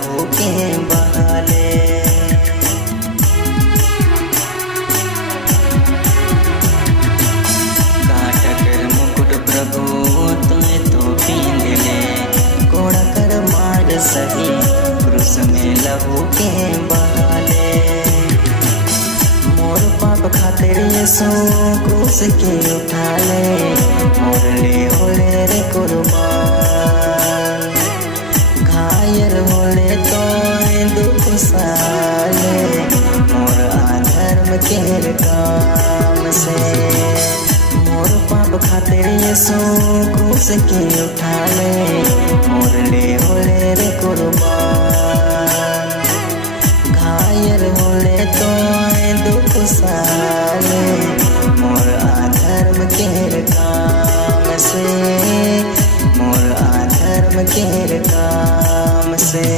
लहू के बहाले। काटकर मुकुट प्रभु तुम्हें तो पींद ले, कोड़ा कर मार सही क्रूस में लहू के बहाले। मोर पाप खातिर यीशु क्रूस के उठा ले, मोर ले होले रे कुर्बान। घायल होले तो दुख साले, मोर अधर्म के काम से। मोर पाप खातिर यीशु क्रूस के उठा ले, मोर ले होले रे कुर्बान। घायल होले तो दुख साले, मोर अधर्म के काम से, मोर अधर्म के काम से।